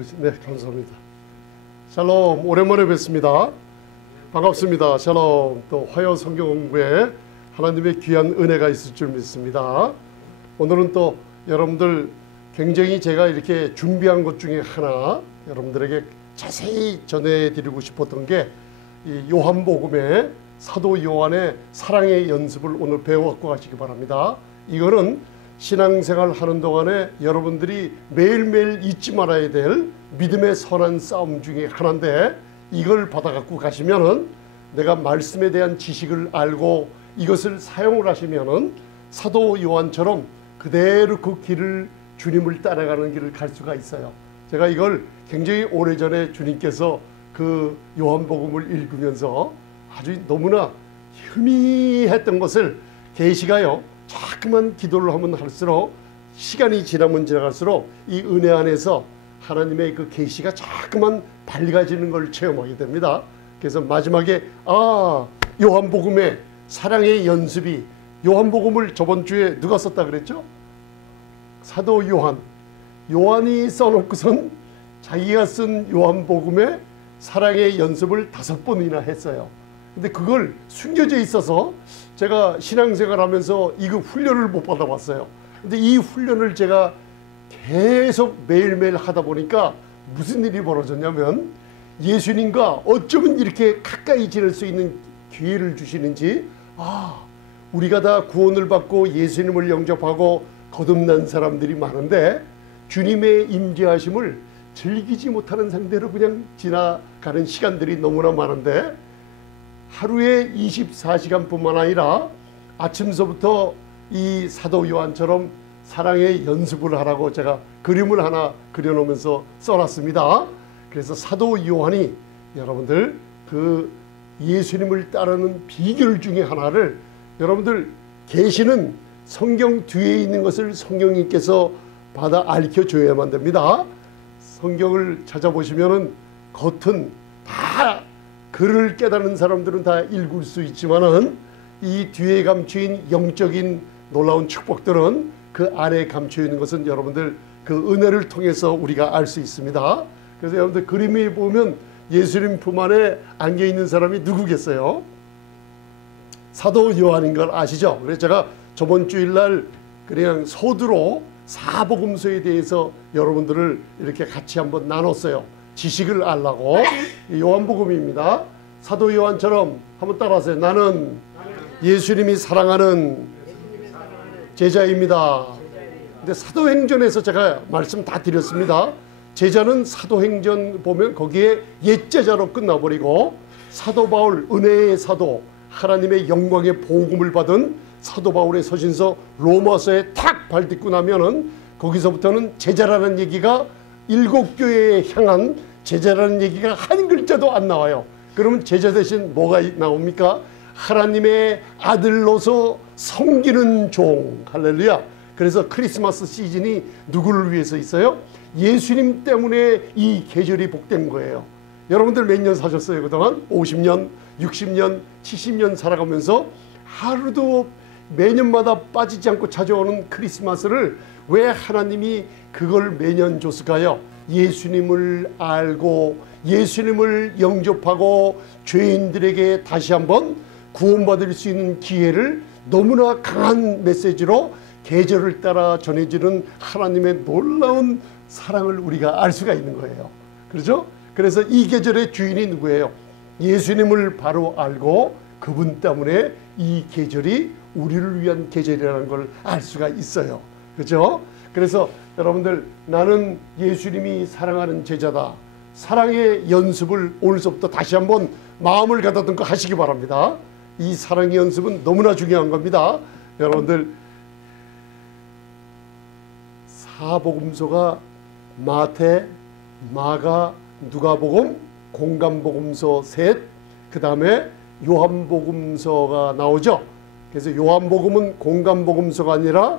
네, 감사합니다. 샬롬, 오랜만에 뵙습니다. 반갑습니다. 샬롬. 또 화요 성경 공부에 하나님의 귀한 은혜가 있을 줄 믿습니다. 오늘은 또 여러분들 굉장히 제가 이렇게 준비한 것 중에 하나 여러분들에게 자세히 전해드리고 싶었던 게 이 요한복음의 사도 요한의 사랑의 연습을 오늘 배워갖고 가시기 바랍니다. 이거는 신앙생활 하는 동안에 여러분들이 매일매일 잊지 말아야 될 믿음의 선한 싸움 중에 하나인데, 이걸 받아갖고 가시면은 내가 말씀에 대한 지식을 알고 이것을 사용을 하시면은 사도 요한처럼 그대로 그 길을, 주님을 따라가는 길을 갈 수가 있어요. 제가 이걸 굉장히 오래전에 주님께서 그 요한복음을 읽으면서 아주 너무나 희미했던 것을 계시가요, 자꾸만 기도를 하면 할수록, 시간이 지나면 지나갈수록 이 은혜 안에서 하나님의 그 계시가 자꾸만 밝아지는 걸 체험하게 됩니다. 그래서 마지막에 요한복음의 사랑의 연습이, 요한복음을 저번 주에 누가 썼다 그랬죠? 사도 요한이 써놓고선 자기가 쓴 요한복음의 사랑의 연습을 5번이나 했어요. 근데 그걸 숨겨져 있어서 제가 신앙생활 하면서 이거 훈련을 못 받아봤어요. 근데 이 훈련을 제가 계속 매일매일 하다 보니까 무슨 일이 벌어졌냐면, 예수님과 어쩌면 이렇게 가까이 지낼 수 있는 기회를 주시는지, 우리가 다 구원을 받고 예수님을 영접하고 거듭난 사람들이 많은데 주님의 임재하심을 즐기지 못하는 상태로 그냥 지나가는 시간들이 너무나 많은데, 하루에 24시간뿐만 아니라 아침서부터 이 사도 요한처럼 사랑의 연습을 하라고 제가 그림을 하나 그려놓으면서 써놨습니다. 그래서 사도 요한이 여러분들 그 예수님을 따르는 비결 중에 하나를, 여러분들 계시는 성경 뒤에 있는 것을 성령님께서 받아 알려줘야만 됩니다. 성경을 찾아보시면은 겉은 다 글을 깨닫는 사람들은 다 읽을 수 있지만은 이 뒤에 감추인 영적인 놀라운 축복들은 그 안에 감추어 있는 것은 여러분들 그 은혜를 통해서 우리가 알 수 있습니다. 그래서 여러분들 그림에 보면 예수님 품 안에 안겨 있는 사람이 누구겠어요? 사도 요한인 걸 아시죠? 그래서 제가 저번 주일날 그냥 서두로 사복음서에 대해서 여러분들을 이렇게 같이 한번 나눴어요. 지식을 알라고. 요한복음입니다. 사도 요한처럼 한번 따라하세요. 나는 예수님이 사랑하는 제자입니다. 근데 사도행전에서 제가 말씀 다 드렸습니다. 제자는 사도행전 보면 거기에 옛제자로 끝나버리고, 사도 바울, 은혜의 사도, 하나님의 영광의 복음을 받은 사도 바울의 서신서 로마서에 탁 발딛고 나면은 거기서부터는 제자라는 얘기가, 7교회에 향한 제자라는 얘기가 한 글자도 안 나와요. 그러면 제자 대신 뭐가 나옵니까? 하나님의 아들로서 섬기는 종. 할렐루야. 그래서 크리스마스 시즌이 누구를 위해서 있어요? 예수님 때문에 이 계절이 복된 거예요. 여러분들 몇 년 사셨어요 그동안? 50년, 60년, 70년 살아가면서 하루도 매년마다 빠지지 않고 찾아오는 크리스마스를 왜 하나님이 그걸 매년 줬을까요? 예수님을 알고 예수님을 영접하고 죄인들에게 다시 한번 구원받을 수 있는 기회를 너무나 강한 메시지로 계절을 따라 전해지는 하나님의 놀라운 사랑을 우리가 알 수가 있는 거예요. 그렇죠? 그래서 이 계절의 주인이 누구예요? 예수님을 바로 알고 그분 때문에 이 계절이 우리를 위한 계절이라는 걸 알 수가 있어요. 그렇죠? 그래서 여러분들, 나는 예수님이 사랑하는 제자다. 사랑의 연습을 오늘서부터 다시 한번 마음을 가다듬고 하시기 바랍니다. 이 사랑의 연습은 너무나 중요한 겁니다. 여러분들, 사복음서가 마태, 마가, 누가복음, 공간복음서 셋, 그 다음에 요한복음서가 나오죠. 그래서 요한복음은 공간복음서가 아니라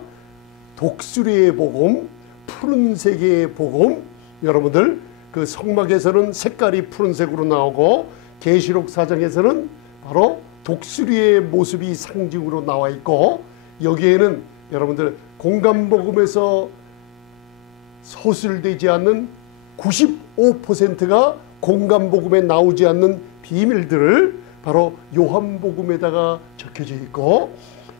독수리의 복음, 푸른색의 복음. 여러분들 그 성막에서는 색깔이 푸른색으로 나오고 계시록 4장에서는 바로 독수리의 모습이 상징으로 나와 있고, 여기에는 여러분들 공간복음에서 서술되지 않는 95%가 공간복음에 나오지 않는 비밀들을 바로 요한복음에다가 적혀져 있고,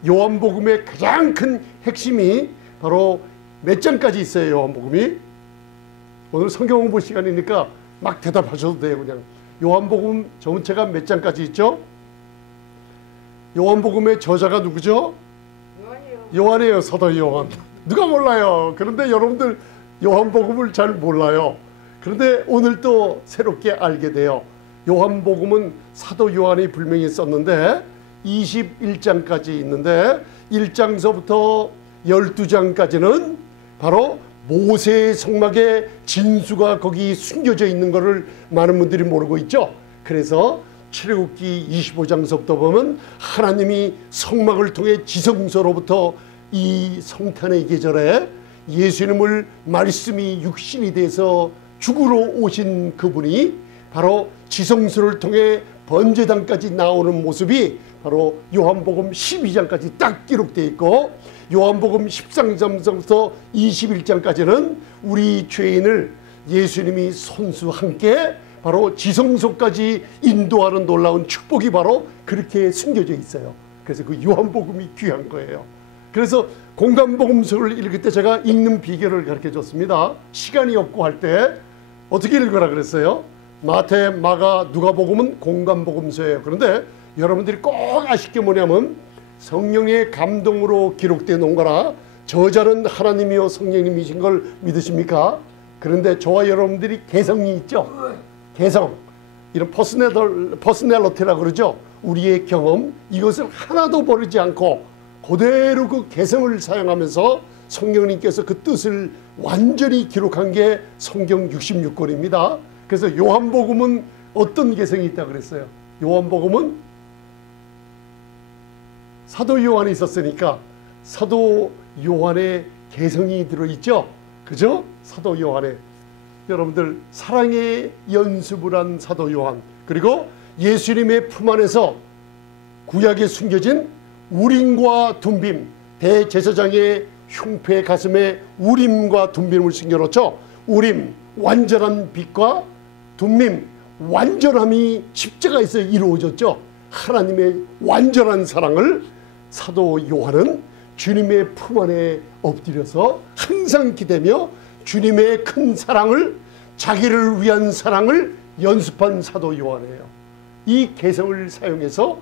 요한복음의 가장 큰 핵심이 바로 몇 장까지 있어요. 요한복음이 오늘 성경 공부 시간이니까 막 대답하셔도 돼요. 그냥 요한복음 전체가 몇 장까지 있죠? 요한복음의 저자가 누구죠? 요한이에요. 사도 요한. 누가 몰라요. 그런데 여러분들 요한복음을 잘 몰라요. 그런데 오늘 또 새롭게 알게 돼요. 요한복음은 사도 요한이 분명히 썼는데 21장까지 있는데 1장서부터 12장까지는 바로 모세의 성막에 진수가 거기 숨겨져 있는 것을 많은 분들이 모르고 있죠. 그래서 출애굽기 25장서부터 보면 하나님이 성막을 통해 지성소로부터 이 성탄의 계절에 예수님을 말씀이 육신이 돼서 죽으러 오신 그분이 바로 지성소를 통해 번제단까지 나오는 모습이 바로 요한복음 12장까지 딱 기록되어 있고, 요한복음 13장부터 21장까지는 우리 죄인을 예수님이 손수 함께 바로 지성소까지 인도하는 놀라운 축복이 바로 그렇게 숨겨져 있어요. 그래서 그 요한복음이 귀한 거예요. 그래서 공간복음서를 읽을 때 제가 읽는 비결을 가르쳐 줬습니다. 시간이 없고 할 때 어떻게 읽으라 그랬어요? 마태, 마가, 누가복음은 공간복음서예요. 그런데 여러분들이 꼭 아실 게 뭐냐면 성령의 감동으로 기록되어 놓은 거라 저자는 하나님이요 성령님이신 걸 믿으십니까? 그런데 저와 여러분들이 개성이 있죠. 개성, 이런 퍼스널리티라고 그러죠. 우리의 경험, 이것을 하나도 버리지 않고 그대로 그 개성을 사용하면서 성령님께서 그 뜻을 완전히 기록한 게 성경 66권입니다. 그래서 요한복음은 어떤 개성이 있다고 그랬어요? 요한복음은 사도 요한이 있었으니까 사도 요한의 개성이 들어있죠. 그죠? 사도 요한의, 여러분들 사랑의 연습을 한 사도 요한, 그리고 예수님의 품 안에서 구약에 숨겨진 우림과 둠빔, 대제사장의 흉패 가슴에 우림과 둠빔을 숨겨놓죠. 우림, 완전한 빛과 둠빔, 완전함이 십자가에서 이루어졌죠. 하나님의 완전한 사랑을 사도 요한은 주님의 품 안에 엎드려서 항상 기대며 주님의 큰 사랑을, 자기를 위한 사랑을 연습한 사도 요한이에요. 이 개성을 사용해서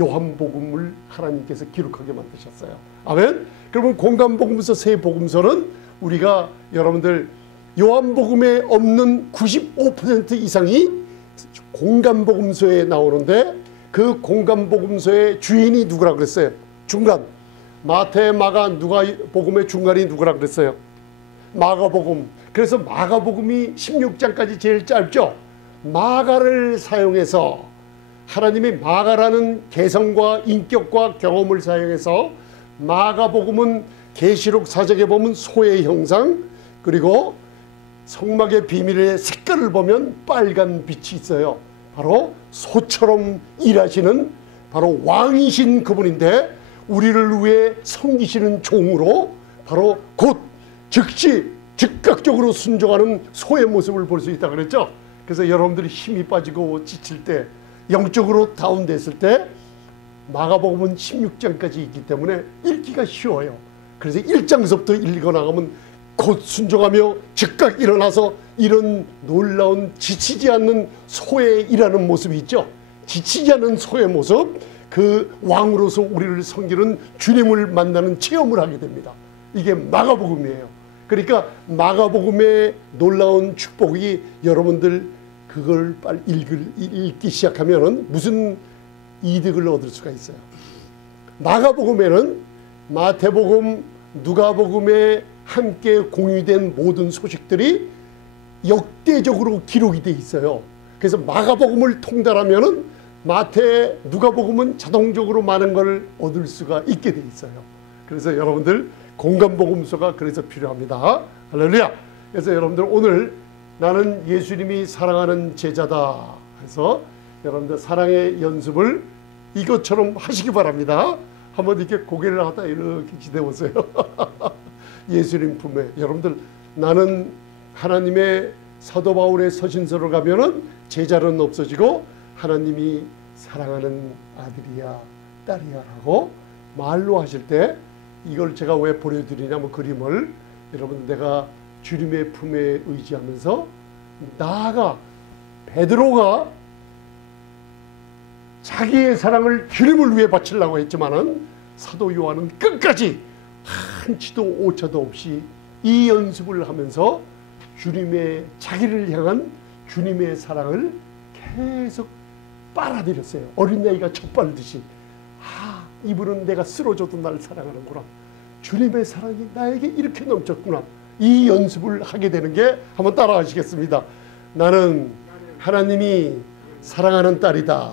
요한복음을 하나님께서 기록하게 만드셨어요. 아멘. 그러면 공간복음서 세 복음서는 우리가 여러분들 요한복음에 없는 95% 이상이 공간복음서에 나오는데, 그 공간복음서의 주인이 누구라 그랬어요? 중간. 마태, 마가, 누가복음의 중간이 누구라 그랬어요? 마가복음. 그래서 마가복음이 16장까지 제일 짧죠. 마가를 사용해서, 하나님이 마가라는 개성과 인격과 경험을 사용해서, 마가복음은 계시록 사적에 보면 소의 형상, 그리고 성막의 비밀의 색깔을 보면 빨간 빛이 있어요. 바로 소처럼 일하시는 바로 왕이신 그분인데, 우리를 위해 섬기시는 종으로 바로 곧 즉시 즉각적으로 순종하는 소의 모습을 볼 수 있다고 그랬죠. 그래서 여러분들이 힘이 빠지고 지칠 때, 영적으로 다운됐을 때 마가복음은 16장까지 있기 때문에 읽기가 쉬워요. 그래서 1장서부터 읽어나가면 곧 순종하며 즉각 일어나서 이런 놀라운 지치지 않는 소의 일하는 모습이 있죠. 지치지 않는 소의 모습, 그 왕으로서 우리를 섬기는 주님을 만나는 체험을 하게 됩니다. 이게 마가복음이에요. 그러니까 마가복음의 놀라운 축복이, 여러분들 그걸 빨리 읽기 시작하면 무슨 이득을 얻을 수가 있어요. 마가복음에는 마태복음, 누가복음에 함께 공유된 모든 소식들이 역대적으로 기록이 돼 있어요. 그래서 마가복음을 통달하면은 마태, 누가복음은 자동적으로 많은 걸 얻을 수가 있게 돼 있어요. 그래서 여러분들 공간복음서가 그래서 필요합니다. 할렐루야. 그래서 여러분들 오늘 나는 예수님이 사랑하는 제자다 해서 여러분들 사랑의 연습을 이것처럼 하시기 바랍니다. 한번 이렇게 고개를 하다 이렇게 기대보세요. 예수님 품에, 여러분들 나는 하나님의 사도 바울의 서신서로 가면은 제자는 없어지고 하나님이 사랑하는 아들이야 딸이야 라고 말로 하실 때, 이걸 제가 왜 보여드리냐면 그림을, 여러분 내가 주님의 품에 의지하면서 나아가 베드로가 자기의 사랑을 주님을 위해 바치려고 했지만은 사도 요한은 끝까지 한치도 오차도 없이 이 연습을 하면서 주님의, 자기를 향한 주님의 사랑을 계속 빨아들였어요. 어린아이가 젖빨듯이. 아, 이분은 내가 쓰러져도 날 사랑하는구나. 주님의 사랑이 나에게 이렇게 넘쳤구나. 이 연습을 하게 되는 게, 한번 따라 하시겠습니다. 나는 하나님이 사랑하는 딸이다.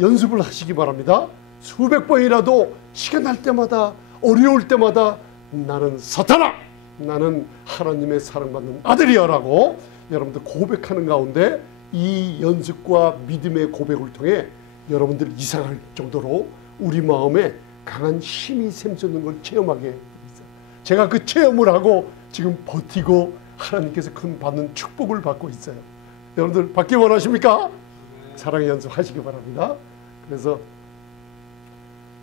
연습을 하시기 바랍니다. 수백 번이라도 시간 날 때마다, 어려울 때마다 나는 사탄아, 나는 하나님의 사랑받는 아들이야 라고 여러분들 고백하는 가운데, 이 연습과 믿음의 고백을 통해 여러분들 이상할 정도로 우리 마음에 강한 힘이 샘솟는 걸 체험하게 있어요. 제가 그 체험을 하고 지금 버티고 하나님께서 큰 받는 축복을 받고 있어요. 여러분들 받기 원하십니까? 사랑의 연습하시기 바랍니다. 그래서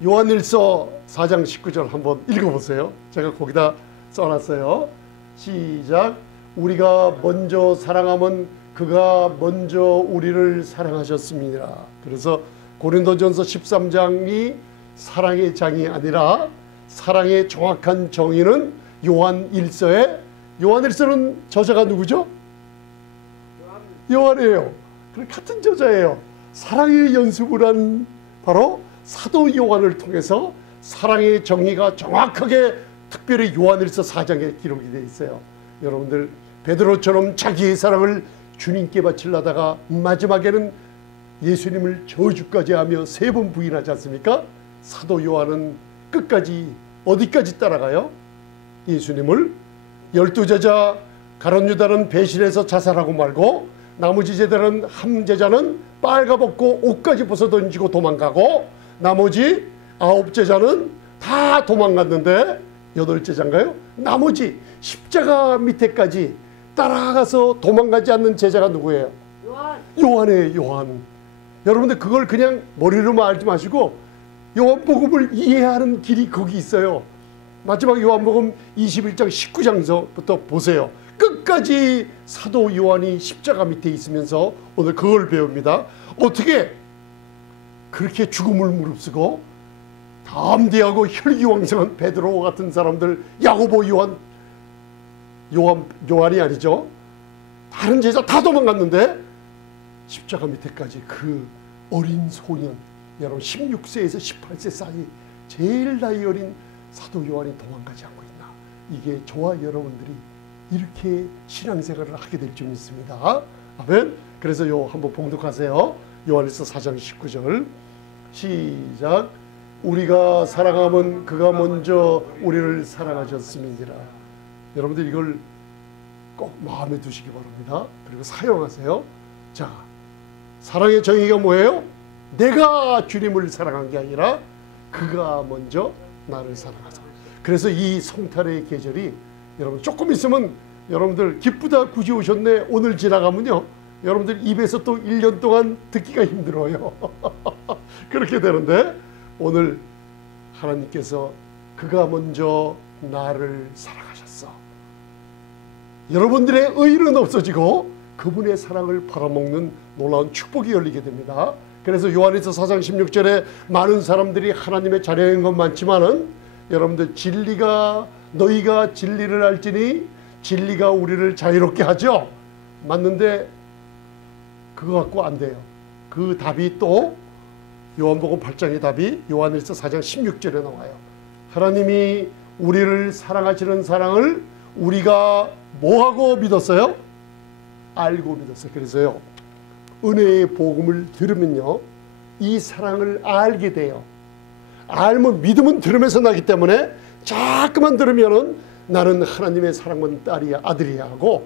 요한일서 4장 19절 한번 읽어보세요. 제가 거기다 써놨어요. 시작. 우리가 먼저 사랑하면 그가 먼저 우리를 사랑하셨습니다. 그래서 고린도전서 13장이 사랑의 장이 아니라 사랑의 정확한 정의는 요한일서에, 요한일서는 저자가 누구죠? 요한이에요. 같은 저자예요. 사랑의 연습을 한 바로 사도 요한을 통해서 사랑의 정의가 정확하게 특별히 요한일서 4장에 기록이 되어 있어요. 여러분들 베드로처럼 자기의 사랑을 주님께 바치려다가 마지막에는 예수님을 저주까지 하며 3번 부인하지 않습니까? 사도 요한은 끝까지 어디까지 따라가요? 예수님을. 12제자 가룟 유다는 배신해서 자살하고 말고, 나머지 제자는 한 제자는 빨가벗고 옷까지 벗어던지고 도망가고, 나머지 9제자는 다 도망갔는데 8제자인가요? 나머지 십자가 밑에까지 따라가서 도망가지 않는 제자가 누구예요? 요한이에요. 요한. 여러분들 그걸 그냥 머리로만 알지 마시고 요한복음을 이해하는 길이 거기 있어요. 마지막 요한복음 21장 19장서부터 보세요. 끝까지 사도 요한이 십자가 밑에 있으면서 오늘 그걸 배웁니다. 어떻게 그렇게 죽음을 무릅쓰고 담대하고 혈기왕성한 베드로 같은 사람들, 야고보, 요한이 아니죠. 다른 제자 다 도망갔는데 십자가 밑에까지 그 어린 소년, 여러분 16세에서 18세 사이 제일 나이 어린 사도 요한이 도망가지 않고 있나. 이게 저와 여러분들이 이렇게 신앙생활을 하게 될 줄 믿습니다. 아멘. 그래서 한번 봉독하세요. 요한일서 4장 19절 시작. 우리가 사랑하면 그가 먼저 우리를 사랑하셨음이니라. 여러분들 이걸 꼭 마음에 두시기 바랍니다. 그리고 사용하세요. 자, 사랑의 정의가 뭐예요? 내가 주님을 사랑한 게 아니라 그가 먼저 나를 사랑하자. 그래서 이 성탄의 계절이, 여러분 조금 있으면 여러분들 기쁘다 굳이 오셨네 오늘 지나가면요, 여러분들 입에서 또 1년 동안 듣기가 힘들어요. 그렇게 되는데, 오늘 하나님께서 그가 먼저 나를 사랑하셨어. 여러분들의 의의는 없어지고 그분의 사랑을 팔아먹는 놀라운 축복이 열리게 됩니다. 그래서 요한일서 4장 16절에 많은 사람들이 하나님의 자녀인 건 많지만은, 여러분들 너희가 진리를 알지니 진리가 우리를 자유롭게 하죠. 맞는데 그거 갖고 안 돼요. 그 답이 또 요한복음 8장의 답이 요한일서 4장 16절에 나와요. 하나님이 우리를 사랑하시는 사랑을 우리가 뭐하고 믿었어요? 알고 믿었어요. 그래서요, 은혜의 복음을 들으면요, 이 사랑을 알게 돼요. 알면, 믿음은 들으면서 나기 때문에 자꾸만 들으면은 나는 하나님의 사랑받는 딸이야, 아들이야 하고,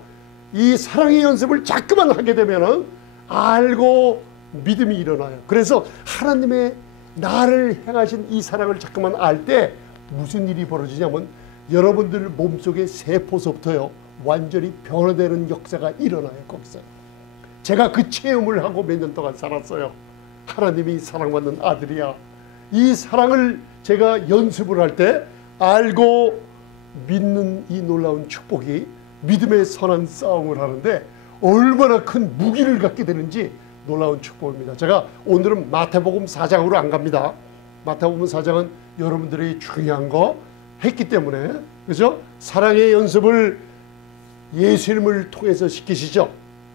이 사랑의 연습을 자꾸만 하게 되면은 알고 믿음이 일어나요. 그래서 하나님의 나를 행하신 이 사랑을 자꾸만 알 때 무슨 일이 벌어지냐면, 여러분들 몸속의 세포서부터요, 완전히 변화되는 역사가 일어나요. 거기서 제가 그 체험을 하고 몇 년 동안 살았어요. 하나님이 사랑받는 아들이야. 이 사랑을 제가 연습을 할 때 알고 믿는 이 놀라운 축복이 믿음의 선한 싸움을 하는데 얼마나 큰 무기를 갖게 되는지 놀라운 축복입니다. 제가 오늘은 마태복음 4장으로 안 갑니다. 마태복음 4장은 여러분들이 중요한 거 했기 때문에, 그죠? 사랑의 연습을 예수님을 통해서 시키시죠.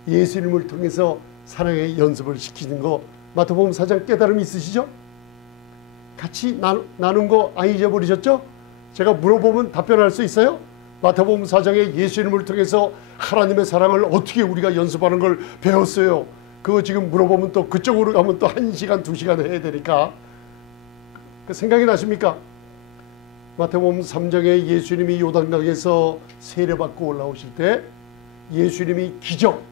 예수님을 통해서 사랑의 연습을 시키는 거 마태복음 4장 깨달음 있으시죠? 같이 나눈 거 안 잊어버리셨죠? 제가 물어보면 답변할 수 있어요? 마태복음 4장에 예수님을 통해서 하나님의 사랑을 어떻게 우리가 연습하는 걸 배웠어요. 그거 지금 물어보면 또 그쪽으로 가면 또 1시간 2시간 해야 되니까. 그 생각이 나십니까? 마태복음 3장에 예수님이 요단강에서 세례받고 올라오실 때 예수님이 기적,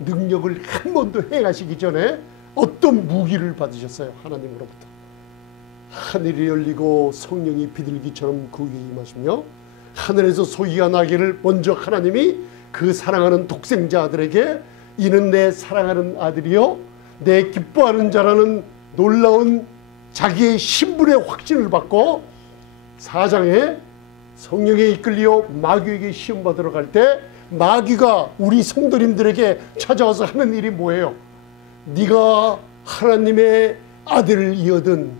능력을 한 번도 행하시기 전에 어떤 무기를 받으셨어요? 하나님으로부터. 하늘이 열리고 성령이 비둘기처럼 그 위에 임하시며 하늘에서 소리가 나기를 먼저 하나님이 그 사랑하는 독생자들에게 이는 내 사랑하는 아들이요 내 기뻐하는 자라는 놀라운 자기의 신분의 확신을 받고 4장에 성령에 이끌려 마귀에게 시험받으러 갈 때 마귀가 우리 성도님들에게 찾아와서 하는 일이 뭐예요? 네가 하나님의 아들을 이어든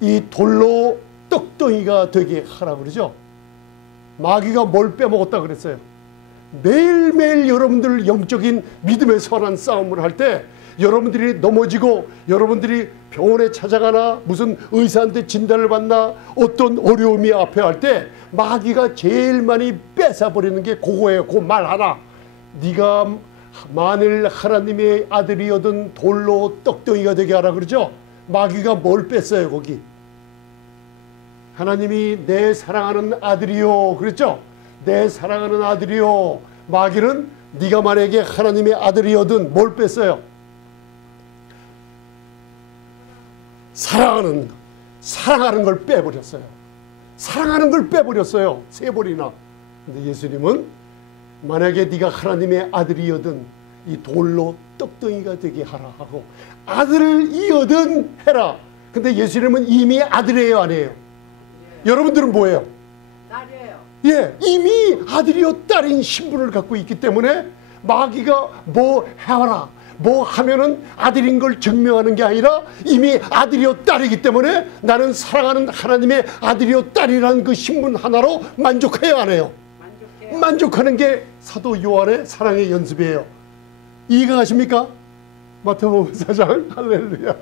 이 돌로 떡덩이가 되게 하라 그러죠. 마귀가 뭘 빼먹었다 그랬어요? 매일매일 여러분들 영적인 믿음의 선한 싸움을 할 때 여러분들이 넘어지고 여러분들이 병원에 찾아가나 무슨 의사한테 진단을 받나 어떤 어려움이 앞에 할 때 마귀가 제일 많이 뺏어버리는 게 그거예요. 그 말 하나. 네가 만일 하나님의 아들이어든 돌로 떡덩이가 되게 하라 그러죠. 마귀가 뭘 뺐어요 거기? 하나님이 내 사랑하는 아들이요 그랬죠. 내 사랑하는 아들이요. 마귀는 네가 만약에 하나님의 아들이어든 뭘 뺐어요? 사랑하는 걸 빼버렸어요. 사랑하는 걸 빼버렸어요. 3번이나. 근데 예수님은 만약에 네가 하나님의 아들이어든 이 돌로 떡덩이가 되게 하라 하고 아들을 이어든 해라. 근데 예수님은 이미 아들이에요 아니에요? 여러분들은 뭐예요? 딸이에요. 예, 이미 아들이요 딸인 신분을 갖고 있기 때문에 마귀가 뭐 해와라 뭐 하면은 아들인 걸 증명하는 게 아니라 이미 아들이요 딸이기 때문에 나는 사랑하는 하나님의 아들이요 딸이라는 그 신분 하나로 만족해요 안 해요? 만족해요. 만족하는 게 사도 요한의 사랑의 연습이에요. 이해가 가십니까? 마태복음 4장 할렐루야.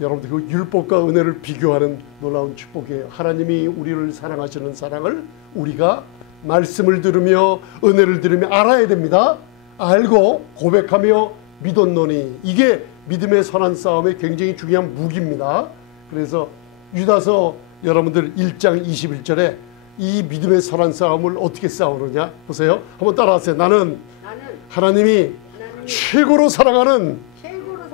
여러분들 그 율법과 은혜를 비교하는 놀라운 축복이에요. 하나님이 우리를 사랑하시는 사랑을 우리가 말씀을 들으며 은혜를 들으며 알아야 됩니다. 알고 고백하며 믿었노니 이게 믿음의 선한 싸움의 굉장히 중요한 무기입니다. 그래서 유다서 여러분들 1장 21절에 이 믿음의 선한 싸움을 어떻게 싸우느냐 보세요. 한번 따라하세요. 나는 하나님이 최고로 사랑하는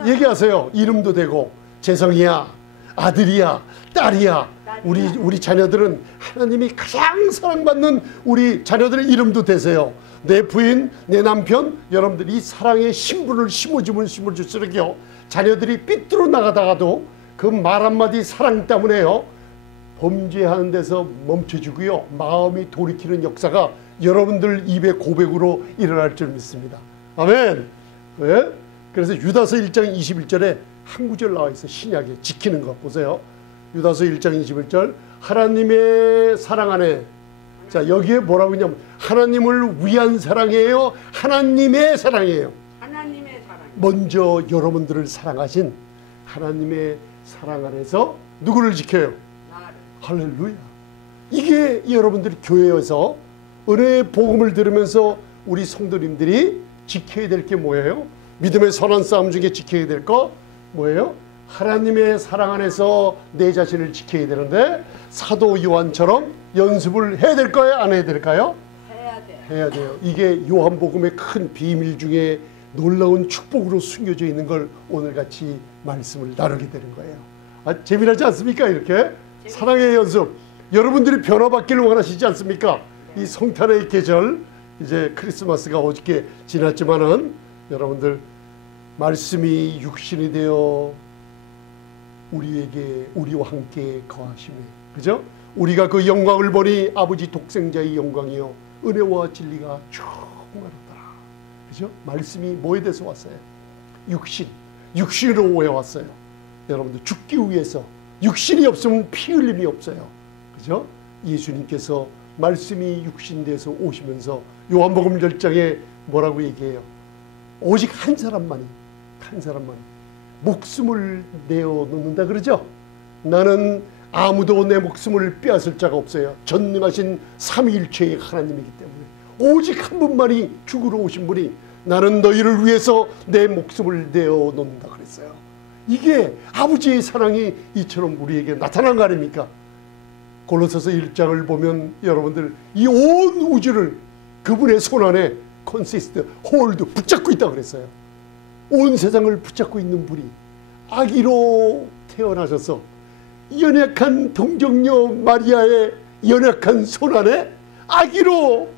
얘기하세요. 이름도 되고 재성이야 아들이야 딸이야 우리 자녀들은 하나님이 가장 사랑받는 우리 자녀들의 이름도 되세요. 내 부인 내 남편 여러분들 이 사랑의 신분을 심어주면 심어줄수록요 자녀들이 삐뚤어 나가다가도 그 말 한마디 사랑 때문에요 범죄하는 데서 멈춰주고요 마음이 돌이키는 역사가 여러분들 입의 고백으로 일어날 줄 믿습니다. 아멘. 네? 그래서 유다서 1장 21절에 한 구절 나와 있어요. 신약에 지키는 거 보세요. 유다서 1장 21절 하나님의 사랑 안에 자 여기에 뭐라고 했냐면 하나님을 위한 사랑이에요. 하나님의 사랑이에요. 하나님의 사랑. 먼저 여러분들을 사랑하신 하나님의 사랑 안에서 누구를 지켜요? 나를. 할렐루야. 이게 여러분들이 교회에서 은혜의 복음을 들으면서 우리 성도님들이 지켜야 될 게 뭐예요? 믿음의 선한 싸움 중에 지켜야 될 거 뭐예요? 하나님의 사랑 안에서 내 자신을 지켜야 되는데 사도 요한처럼 연습을 해야 될 거예요? 안 해야 될까요? 해야 돼. 해야 돼요. 이게 요한복음의 큰 비밀 중에 놀라운 축복으로 숨겨져 있는 걸 오늘 같이 말씀을 나누게 되는 거예요. 아, 재미나지 않습니까? 이렇게 사랑의 연습. 여러분들이 변화받기를 원하시지 않습니까? 이 성탄의 계절, 이제 크리스마스가 어저께 지났지만은 여러분들 말씀이 육신이 되어 우리와 함께 거하시며, 그죠? 우리가 그 영광을 보니 아버지 독생자의 영광이요 은혜와 진리가 충만하더라. 그죠? 말씀이 뭐에 대해서 왔어요? 육신으로 왜 왔어요? 여러분들 죽기 위해서. 육신이 없으면 피 흘림이 없어요. 그죠? 예수님께서 말씀이 육신돼서 오시면서 요한복음 10장에 뭐라고 얘기해요? 오직 한 사람만이 목숨을 내어놓는다 그러죠? 나는 아무도 내 목숨을 빼앗을 자가 없어요. 전능하신 삼위일체의 하나님이기 때문에 오직 한 분만이 죽으러 오신 분이 나는 너희를 위해서 내 목숨을 내어놓는다 그랬어요. 이게 아버지의 사랑이 이처럼 우리에게 나타난 거 아닙니까? 골로새서 1장을 보면 여러분들 이 온 우주를 그분의 손 안에 컨시스트, 홀드, 붙잡고 있다 그랬어요. 온 세상을 붙잡고 있는 분이 아기로 태어나셔서 연약한 동정녀 마리아의 연약한 손 안에 아기로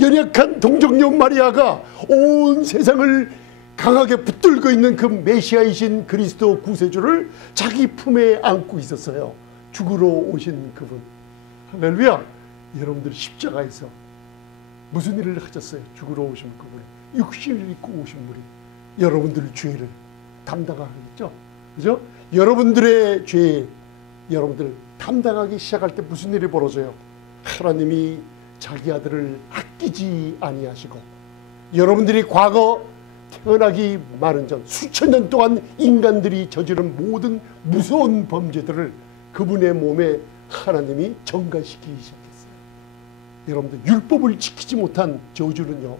연약한 동정녀 마리아가 온 세상을 강하게 붙들고 있는 그 메시아이신 그리스도 구세주를 자기 품에 안고 있었어요. 죽으러 오신 그분. 할렐루야. 여러분들 십자가에서 무슨 일을 하셨어요? 죽으러 오신 그분이 육신을 입고 오신 분이 여러분들 죄를 담당하겠죠. 그죠? 여러분들의 죄 여러분들 담당하기 시작할 때 무슨 일이 벌어져요? 하나님이 자기 아들을 아끼지 아니하시고 여러분들이 과거 태어나기 많은 전 수천 년 동안 인간들이 저지른 모든 무서운 범죄들을 그분의 몸에 하나님이 전가시키기 시작했어요. 여러분들 율법을 지키지 못한 저주는요,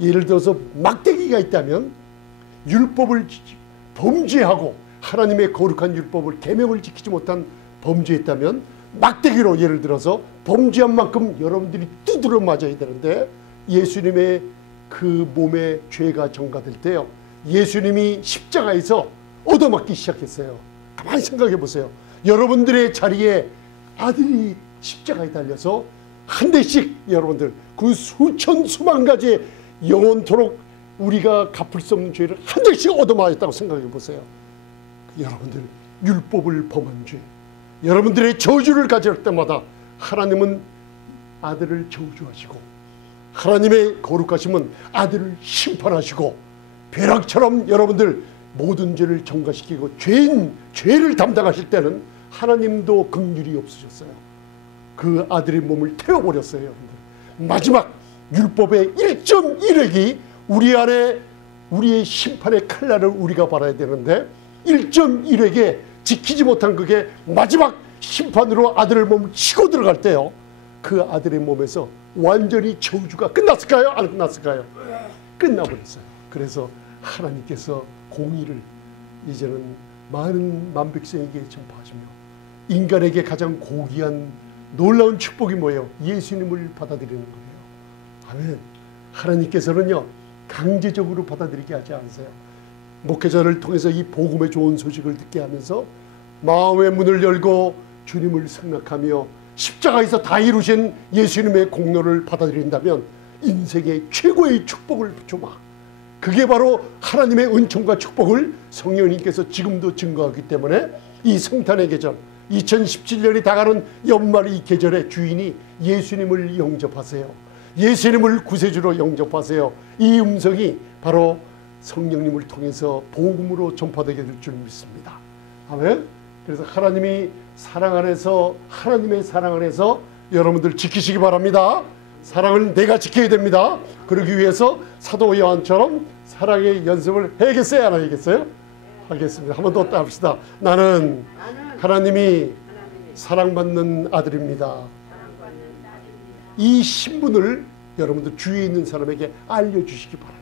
예를 들어서 막대기가 있다면 율법을 범죄하고 하나님의 거룩한 율법을 계명을 지키지 못한 범죄했다면 막대기로 예를 들어서 범죄한 만큼 여러분들이 두드려 맞아야 되는데 예수님의 그 몸에 죄가 전가될 때요, 예수님이 십자가에서 얻어맞기 시작했어요. 가만히 생각해 보세요. 여러분들의 자리에 아들이 십자가에 달려서 한 대씩 여러분들 그 수천 수만 가지의 영원토록 우리가 갚을 수 없는 죄를 한 대씩 얻어맞았다고 생각해 보세요. 여러분들 율법을 범한 죄, 여러분들의 저주를 가져올 때마다 하나님은 아들을 저주하시고 하나님의 거룩하심은 아들을 심판하시고 벼락처럼 여러분들 모든 죄를 전가시키고 죄를 담당하실 때는 하나님도 긍휼이 없으셨어요. 그 아들의 몸을 태워버렸어요. 여러분들. 마지막 율법의 1.1획이 우리 안에 우리의 심판의 칼날을 우리가 받아야 되는데 1.1획에 지키지 못한 그게 마지막 심판으로 아들의 몸을 치고 들어갈 때요, 그 아들의 몸에서 완전히 저주가 끝났을까요? 안 끝났을까요? 끝나버렸어요. 그래서 하나님께서 공의를 이제는 많은 만백성에게 전파하시며 인간에게 가장 고귀한 놀라운 축복이 뭐예요? 예수님을 받아들이는 거예요. 아멘. 하나님께서는요 강제적으로 받아들이게 하지 않으세요. 목회자를 통해서 이 복음의 좋은 소식을 듣게 하면서 마음의 문을 열고 주님을 생각하며 십자가에서 다 이루신 예수님의 공로를 받아들인다면 인생의 최고의 축복을 주마. 그게 바로 하나님의 은총과 축복을 성령님께서 지금도 증거하기 때문에 이 성탄의 계절 2017년이 다가는 연말 이 계절의 주인이 예수님을 영접하세요. 예수님을 구세주로 영접하세요. 이 음성이 바로 성령님을 통해서 복음으로 전파되게 될 줄 믿습니다. 아멘. 그래서 하나님의 사랑 안에서 여러분들 지키시기 바랍니다. 사랑을 내가 지켜야 됩니다. 그러기 위해서 사도 요한처럼 사랑의 연습을 해야겠어요? 안 하겠어요? 하겠습니다. 한 번 더 합시다. 나는 하나님이 사랑받는 아들입니다. 이 신분을 여러분들 주위에 있는 사람에게 알려주시기 바랍니다.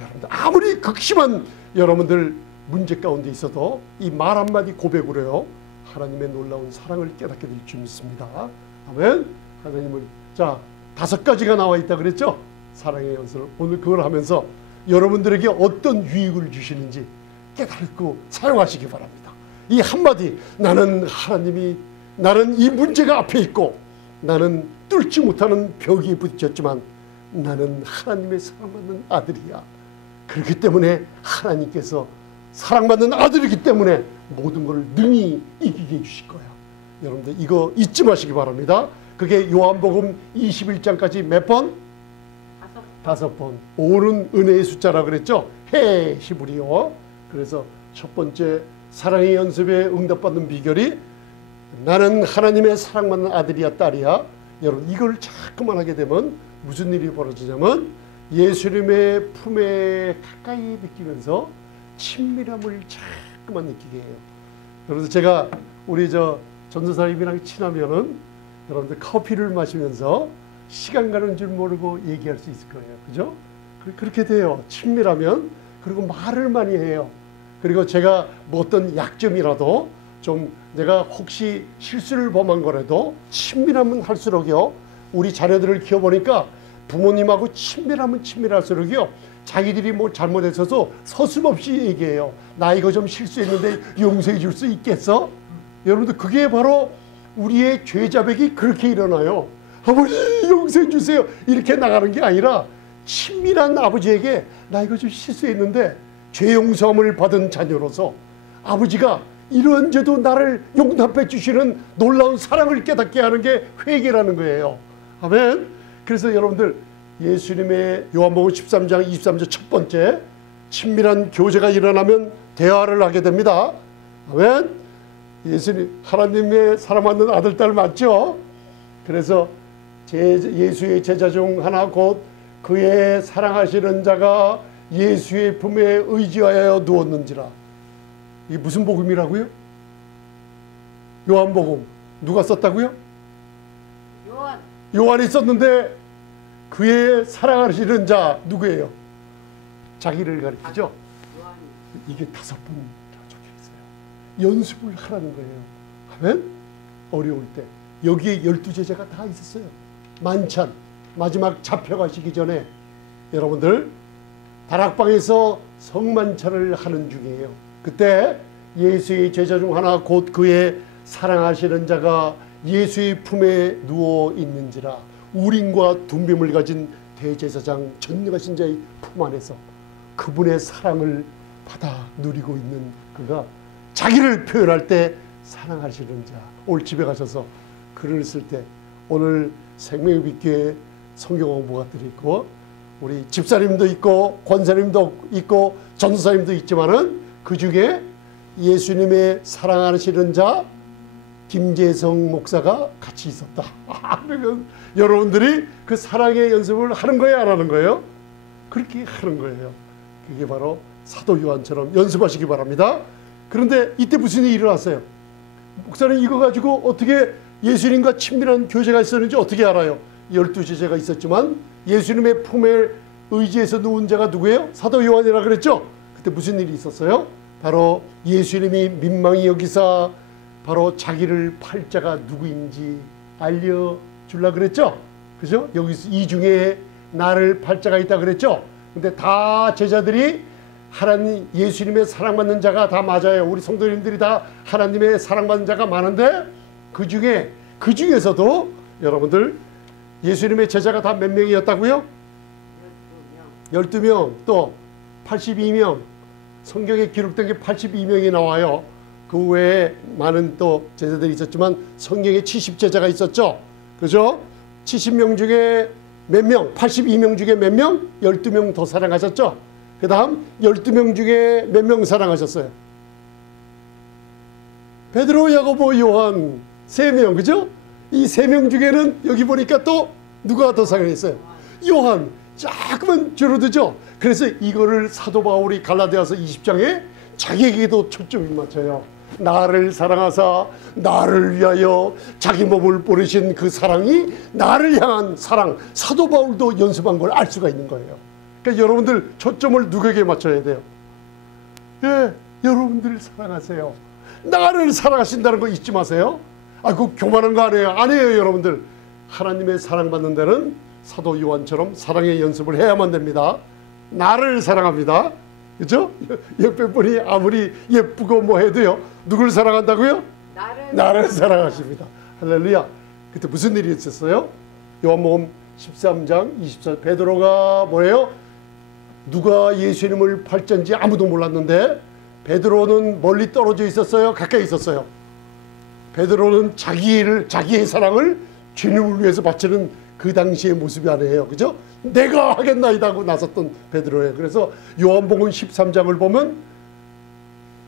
여러분들 아무리 극심한 여러분들 문제 가운데 있어도 이 말 한마디 고백으로요 하나님의 놀라운 사랑을 깨닫게 될 줄 믿습니다. 아멘. 하나님을 자 5가지가 나와 있다 그랬죠? 사랑의 연습을 오늘 그걸 하면서 여러분들에게 어떤 유익을 주시는지 깨닫고 사용하시기 바랍니다. 이 한마디, 나는 하나님이 나는 이 문제가 앞에 있고 나는 뚫지 못하는 벽에 부딪혔지만 나는 하나님의 사랑받는 아들이야. 그렇기 때문에 하나님께서 사랑받는 아들이기 때문에 모든 걸 능히 이기게 해주실 거야. 여러분들 이거 잊지 마시기 바랍니다. 그게 요한복음 21장까지 몇 번? 5번. 5는 은혜의 숫자라고 그랬죠. 해 히브리어. 그래서 첫 번째 사랑의 연습에 응답받는 비결이 나는 하나님의 사랑받는 아들이야, 딸이야. 여러분 이걸 자꾸만 하게 되면 무슨 일이 벌어지냐면 예수님의 품에 가까이 느끼면서 친밀함을 자꾸만 느끼게 해요. 그래서 제가 우리 전도사님이랑 친하면은 여러분들 커피를 마시면서 시간 가는 줄 모르고 얘기할 수 있을 거예요. 그죠? 그렇게 돼요. 친밀하면. 그리고 말을 많이 해요. 그리고 제가 뭐 어떤 약점이라도 좀 내가 혹시 실수를 범한 거라도 친밀하면 할수록요. 우리 자녀들을 키워보니까 부모님하고 친밀하면 친밀할수록요. 자기들이 뭐 잘못했어서 서슴없이 얘기해요. 나 이거 좀 실수했는데 용서해 줄 수 있겠어? 여러분들 그게 바로 우리의 죄자백이 그렇게 일어나요. 아버지 용서해 주세요. 이렇게 나가는 게 아니라 친밀한 아버지에게 나 이거 좀 실수했는데 죄 용서함을 받은 자녀로서 아버지가 이런 죄도 나를 용납해 주시는 놀라운 사랑을 깨닫게 하는 게 회개라는 거예요. 아멘. 그래서 여러분들 예수님의 요한복음 13장 23절 첫 번째 친밀한 교제가 일어나면 대화를 하게 됩니다. 아멘. 예수님 하나님의 사랑받는 아들 딸 맞죠? 그래서 예수의 제자 중 하나 곧 그의 사랑하시는 자가 예수의 품에 의지하여 누웠는지라. 이게 무슨 복음이라고요? 요한복음 누가 썼다고요? 요한이 썼는데 그의 사랑하시는 자 누구예요? 자기를 가리키죠. 이게 5번 적혀 있어요. 연습을 하라는 거예요. 아멘. 어려울 때 여기에 12제자가 다 있었어요. 만찬 마지막 잡혀가시기 전에 여러분들 다락방에서 성만찬을 하는 중이에요. 그때 예수의 제자 중 하나 곧 그의 사랑하시는 자가 예수의 품에 누워 있는지라. 우림과 둠빔을 가진 대제사장 전능하신 자의 품 안에서 그분의 사랑을 받아 누리고 있는 그가 자기를 표현할 때 사랑하시는 자. 올 집에 가셔서 글을 쓸 때 오늘 생명의 빛교회 성경 공부가 들어있고 우리 집사님도 있고 권사님도 있고 전도사님도 있지만은 그 중에 예수님의 사랑하시는 자 김재성 목사가 같이 있었다. 그러면 여러분들이 그 사랑의 연습을 하는 거예요, 안 하는 거예요? 그렇게 하는 거예요. 그게 바로 사도 요한처럼 연습하시기 바랍니다. 그런데 이때 무슨 일이 일어났어요? 목사님 이거 가지고 어떻게 예수님과 친밀한 교제가 있었는지 어떻게 알아요? 12제자가 있었지만 예수님의 품에 의지해서 누운 자가 누구예요? 사도 요한이라 그랬죠? 그때 무슨 일이 있었어요? 바로 예수님이 민망히 여기사 바로 자기를 팔 자가 누구인지 알려주려 그랬죠? 그죠? 여기서 이 중에 나를 팔 자가 있다 그랬죠? 근데 다 제자들이 하나님 예수님의 사랑받는 자가 다 맞아요. 우리 성도님들이 다 하나님의 사랑받는 자가 많은데 그 중에서도 여러분들 예수님의 제자가 다 몇 명이었다고요? 12명. 또 82명. 성경에 기록된 게 82명이 나와요. 그 외에 많은 또 제자들이 있었지만 성경에 70제자가 있었죠. 그죠? 70명 중에 몇 명? 82명 중에 몇 명? 12명 더 사랑하셨죠? 그 다음 12명 중에 몇 명 사랑하셨어요? 베드로, 야고보, 요한 3명. 그죠? 이 3명 중에는 여기 보니까 또 누가 더 사랑했어요? 요한. 조금은 줄어들죠. 그래서 이거를 사도 바울이 갈라디아서 20장에 자기에게도 초점을 맞춰요. 나를 사랑하사 나를 위하여 자기 몸을 뿌리신 그 사랑이 나를 향한 사랑. 사도 바울도 연습한 걸 알 수가 있는 거예요. 그러니까 여러분들 초점을 누구에게 맞춰야 돼요? 예, 여러분들 사랑하세요. 나를 사랑하신다는 거 잊지 마세요. 그거 교만한 거 아니에요. 아니에요, 여러분들. 하나님의 사랑받는 데는 사도 요한처럼 사랑의 연습을 해야만 됩니다. 나를 사랑합니다. 그죠? 옆에 분이 아무리 예쁘고 뭐 해도요. 누굴 사랑한다고요? 나를 사랑하십니다. 할렐루야. 그때 무슨 일이 있었어요? 요한복음 13장 24절 베드로가 뭐예요? 누가 예수님을 팔전지 아무도 몰랐는데 베드로는 멀리 떨어져 있었어요? 가까이 있었어요? 베드로는 자기의 사랑을 주님을 위해서 바치는 그 당시의 모습이 아니에요. 그죠? 내가 하겠나이다 하고 나섰던 베드로예요. 그래서 요한복음 13장을 보면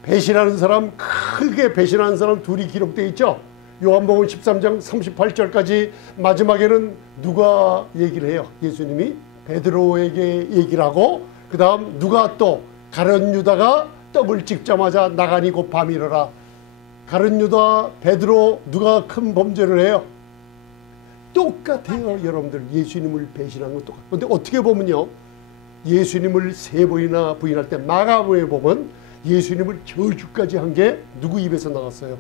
배신하는 사람, 크게 배신하는 사람 둘이 기록되어 있죠. 요한복음 13장 38절까지 마지막에는 누가 얘기를 해요? 예수님이 베드로에게 얘기를 하고 그 다음 누가 또 가룟 유다가 떡을 찍자마자 나가니 곧 밤이러라. 가룟 유다, 베드로 누가 큰 범죄를 해요? 똑같아요. 여러분들 예수님을 배신한 건 똑같아요. 그런데 어떻게 보면요, 예수님을 세 번이나 부인할 때 마가복음에 보면 예수님을 저주까지 한 게 누구 입에서 나왔어요?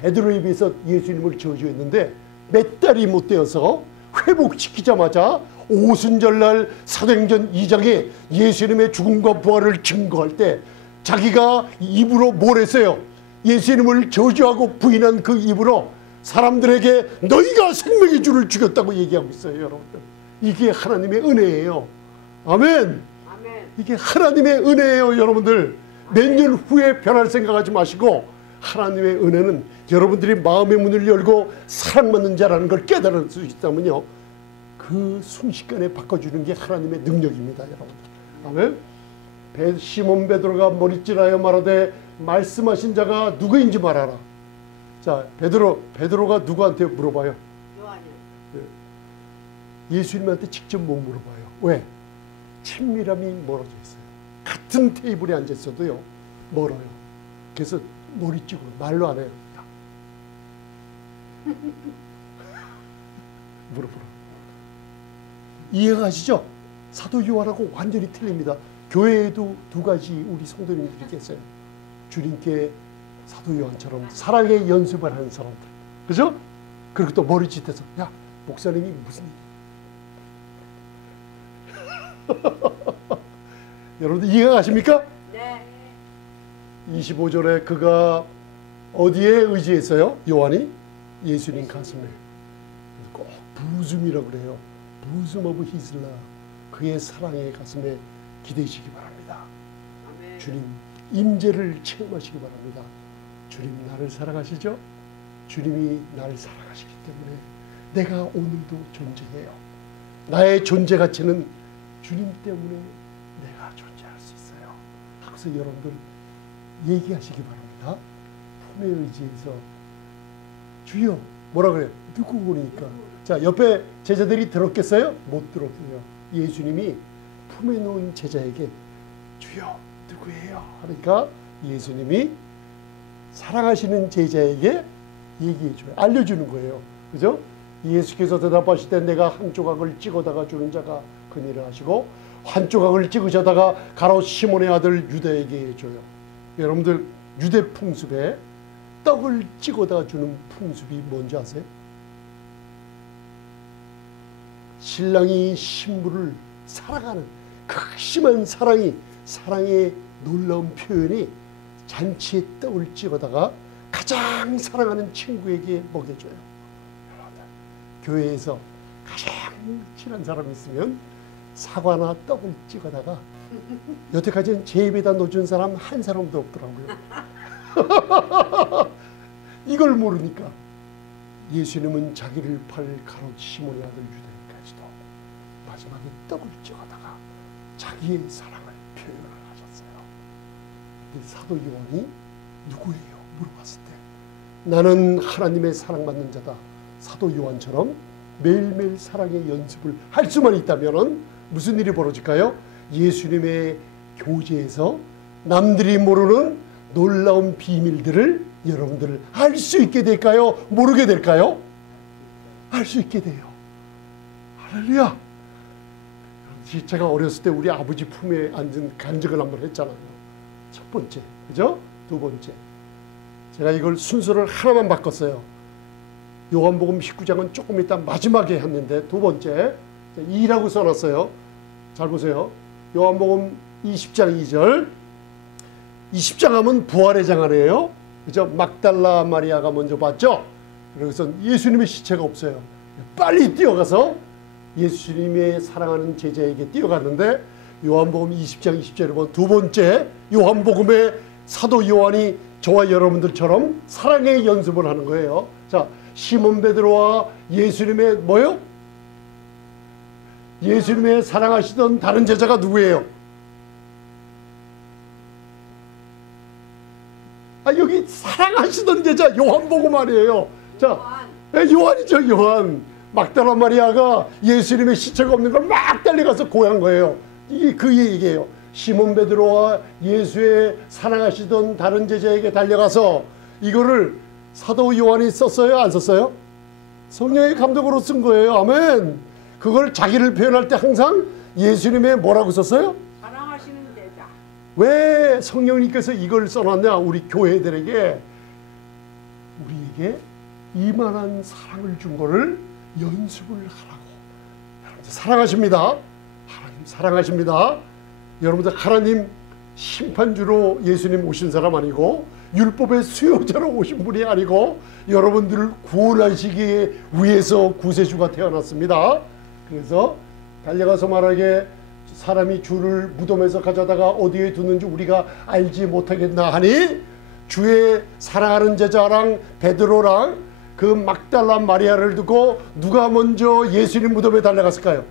베드로 입에서 예수님을 저주했는데 몇 달이 못 되어서 회복시키자마자 오순절날 사도행전 2장에 예수님의 죽음과 부활을 증거할 때 자기가 입으로 뭘 했어요? 예수님을 저주하고 부인한 그 입으로 사람들에게 너희가 생명의 주를 죽였다고 얘기하고 있어요. 여러분들, 이게 하나님의 은혜예요. 아멘. 이게 하나님의 은혜예요. 여러분들, 몇 년 후에 변할 생각하지 마시고 하나님의 은혜는 여러분들이 마음의 문을 열고 사랑받는 자라는 걸 깨달을 수 있다면요, 그 순식간에 바꿔주는 게 하나님의 능력입니다. 여러분들, 아멘. 시몬 베드로가 머리찔하여 말하되 말씀하신 자가 누구인지 말하라. 자, 베드로가 누구한테 물어봐요? 요한이요. 예수님한테 직접 못 물어봐요. 왜? 친밀함이 멀어져 있어요. 같은 테이블에 앉아 있어도요 멀어요. 그래서 머리 찌고 말로 안 해요. 물어보라. 이해가 가시죠? 사도 요한하고 완전히 틀립니다. 교회에도 두 가지 우리 성도님들이 계세요. 주님께 사도 요한처럼 사랑의 연습을 하는 사람들, 그죠? 그리고 또 머리짓해서 야, 목사님이 무슨 여러분들 이해가 가십니까? 네. 25절에 그가 어디에 의지했어요? 요한이? 예수님 가슴에. 꼭 부음이라고 그래요. 부음 오브 히즈 러브, 그의 사랑의 가슴에 기대시기 바랍니다. 아멘. 주님 임재를 체험하시기 바랍니다. 주님 나를 사랑하시죠? 주님이 나를 사랑하시기 때문에 내가 오늘도 존재해요. 나의 존재 가치는 주님 때문에 내가 존재할 수 있어요. 하고서 여러분들 얘기하시기 바랍니다. 품에 의지해서 주여, 뭐라 그래요? 누구 오니까. 자, 옆에 제자들이 들었겠어요? 못 들었어요. 예수님이 품에 놓은 제자에게 주여 누구예요? 하니까 예수님이 사랑하시는 제자에게 얘기해줘요. 알려주는 거예요. 그죠? 예수께서 대답하실 때 내가 한 조각을 찍어다가 주는 자가 그니라 하시고 한 조각을 찍으셔다가 가롯 시몬의 아들 유다에게 해줘요. 여러분들 유대 풍습에 떡을 찍어다 주는 풍습이 뭔지 아세요? 신랑이 신부를 사랑하는 극심한 사랑의 놀라운 표현이 잔치에 떡을 찍어다가 가장 사랑하는 친구에게 먹여줘요. 여러분들, 교회에서 가장 친한 사람이 있으면 사과나 떡을 찍어다가 여태까지는 제 입에다 넣어준 사람 한 사람도 없더라고요. 이걸 모르니까 예수님은 자기를 팔 가롯 시몬의 아들 유다에게까지도 마지막에 떡을 찍어다가 자기의 사랑을 표현을 하셨어요. 사도 요한이 누구예요? 물어봤을 때 나는 하나님의 사랑받는 자다. 사도 요한처럼 매일매일 사랑의 연습을 할 수만 있다면 무슨 일이 벌어질까요? 예수님의 교제에서 남들이 모르는 놀라운 비밀들을 여러분들 알 수 있게 될까요? 모르게 될까요? 알 수 있게 돼요. 할렐루야. 제가 어렸을 때 우리 아버지 품에 앉은 간증을 한번 했잖아요. 첫 번째, 그죠? 두 번째, 제가 이걸 순서를 하나만 바꿨어요. 요한복음 19장은 조금 이따 마지막에 했는데 두 번째 2라고 써놨어요. 잘 보세요. 요한복음 20장 2절. 20장 하면 부활의 장 아니에요? 그죠? 막달라 마리아가 먼저 봤죠? 그래서 예수님의 시체가 없어요. 빨리 뛰어가서 예수님의 사랑하는 제자에게 뛰어갔는데 요한복음 20장 20절에 보면 두 번째 요한복음의 사도 요한이 저와 여러분들처럼 사랑의 연습을 하는 거예요. 자, 시몬 베드로와 예수님의 뭐요? 예수님의 사랑하시던 다른 제자가 누구예요? 여기 사랑하시던 제자 요한복음 아니에요. 자, 요한이죠. 요한. 막달라 마리아가 예수님의 시체가 없는 걸 막 달려가서 고한 거예요. 이게 그 얘기예요. 시몬 베드로와 예수의 사랑하시던 다른 제자에게 달려가서 이거를 사도 요한이 썼어요? 안 썼어요? 성령의 감독으로 쓴 거예요. 아멘. 그걸 자기를 표현할 때 항상 예수님의 뭐라고 썼어요? 사랑하시는 제자. 왜 성령님께서 이걸 써놨냐? 우리 교회들에게 우리에게 이만한 사랑을 준 거를 연습을 하라고. 여러분들 사랑하십니다. 하나님 사랑하십니다. 여러분들 하나님 심판주로 예수님 오신 사람 아니고 율법의 수요자로 오신 분이 아니고 여러분들을 구원하시기 위해서 구세주가 태어났습니다. 그래서 달려가서 말하게 사람이 주를 무덤에서 가져다가 어디에 두는지 우리가 알지 못하겠나 하니 주의 사랑하는 제자랑 베드로랑 그 막달라 마리아를 두고 누가 먼저 예수님 무덤에 달려갔을까요?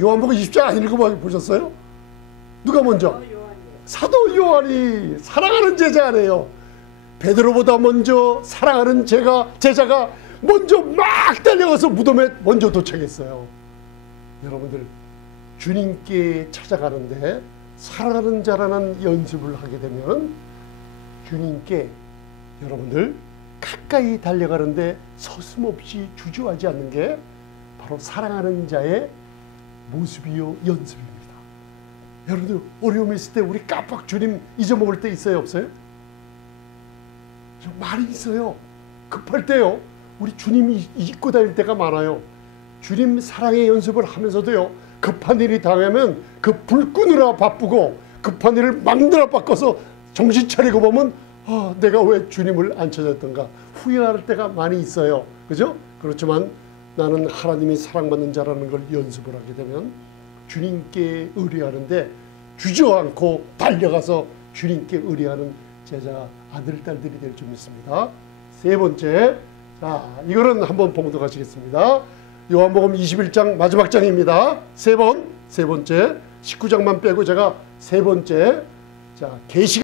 요한복음 20장 안 읽어보셨어요? 누가 먼저? 사도 요한이 사랑하는 제자래요. 베드로보다 먼저 사랑하는 제자가 먼저 막 달려가서 무덤에 먼저 도착했어요. 여러분들 주님께 찾아가는데 사랑하는 자라는 연습을 하게 되면 주님께 여러분들 가까이 달려가는데 서슴없이 주저하지 않는 게 바로 사랑하는 자의 모습이요 연습입니다. 여러분들 어려움이 있을 때 우리 깜빡 주님 잊어먹을 때 있어요 없어요? 좀 많이 있어요. 급할 때요 우리 주님이 잊고 다닐 때가 많아요. 주님 사랑의 연습을 하면서도요 급한 일이 당하면 그 불 끄느라 바쁘고 급한 일을 막느라 바꿔서 정신 차리고 보면 내가 왜 주님을 안 찾았던가 후회할 때가 많이 있어요. 그죠? 그렇지만 나는 하나님이 사랑받는 자라는 걸 연습을 하게 되면 주님께 의뢰하는데 주저앉고 달려가서 주님께 의뢰하는 제자 아들 딸들이 될 줄 믿습니다. 세 번째, 자 이거는 한번 봉독 하시겠습니다. 요한복음 21장 마지막 장입니다. 세 번째 19장만 빼고 제가 세 번째 자 계시